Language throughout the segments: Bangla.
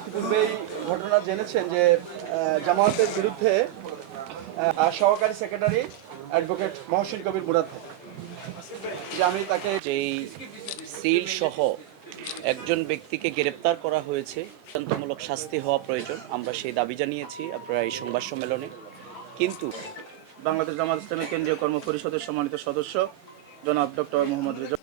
ইতিপূর্বেই ঘটনা জেনেছেন যে জামায়াতের বিরুদ্ধে সহকারী সেক্রেটারি অ্যাডভোকেট মহসিন কবির মুরাদ, যে আমি তাকে যেই সিল সহ একজন ব্যক্তিকে গ্রেপ্তার করা হয়েছে, দৃষ্টান্তমূলক শাস্তি হওয়া প্রয়োজন, আমরা সেই দাবি জানিয়েছি আপনারা এই সংবাদ সম্মেলনে। কিন্তু বাংলাদেশ জামাত ইসলামী কেন্দ্রীয় কর্ম পরিষদের সম্মানিত সদস্য জনাব ডক্টর মোহাম্মদ রেজা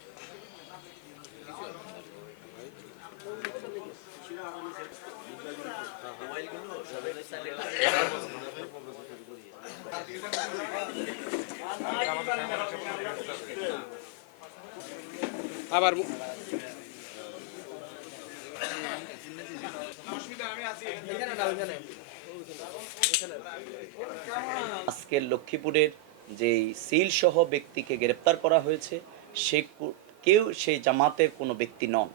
আবার আজকের লক্ষ্মীপুরের যেই সিল সহ ব্যক্তিকে গ্রেপ্তার করা হয়েছে সে কেউ সেই জামাতের কোনো ব্যক্তি নন।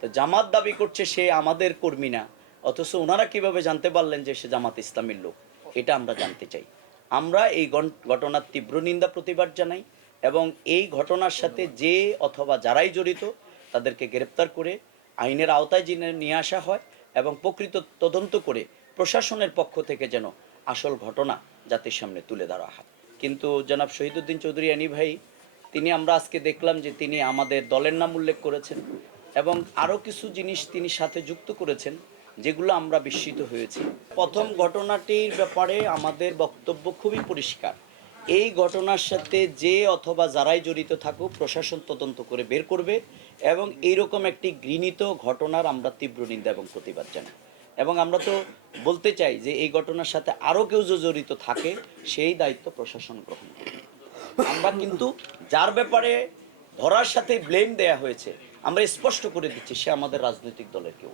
তো জামাত দাবি করছে সে আমাদের কর্মী না, অথচ ওনারা কিভাবে জানতে পারলেন যে সে জামাত ইসলামীর লোক, এটা আমরা জানতে চাই। আমরা এই ঘটনার তীব্র নিন্দা প্রতিবাদ জানাই এবং এই ঘটনার সাথে যে অথবা যারাই জড়িত তাদেরকে গ্রেপ্তার করে আইনের আওতায় নিয়ে আসা হয় এবং প্রকৃত তদন্ত করে প্রশাসনের পক্ষ থেকে যেন আসল ঘটনা জাতির সামনে তুলে ধরা হয়। কিন্তু জনাব শহীদুদ্দিন চৌধুরী আনি ভাই, তিনি আমরা আজকে দেখলাম যে তিনি আমাদের দলের নাম উল্লেখ করেছেন এবং আরও কিছু জিনিস তিনি সাথে যুক্ত করেছেন যেগুলো আমরা বিস্মিত হয়েছি। প্রথম ঘটনাটির ব্যাপারে আমাদের বক্তব্য খুবই পরিষ্কার। এই ঘটনার সাথে যে অথবা যারাই জড়িত থাকুক প্রশাসন তদন্ত করে বের করবে এবং এইরকম একটি ঘৃণিত ঘটনার আমরা তীব্র নিন্দা এবং প্রতিবাদ জানাই। এবং আমরা তো বলতে চাই যে এই ঘটনার সাথে আরও কেউ যে জড়িত থাকে সেই দায়িত্ব প্রশাসন গ্রহণ করবে। আমরা কিন্তু যার ব্যাপারে ধরার সাথে ব্লেম দেয়া হয়েছে আমরা স্পষ্ট করে দিচ্ছি সে আমাদের রাজনৈতিক দলের কেউ।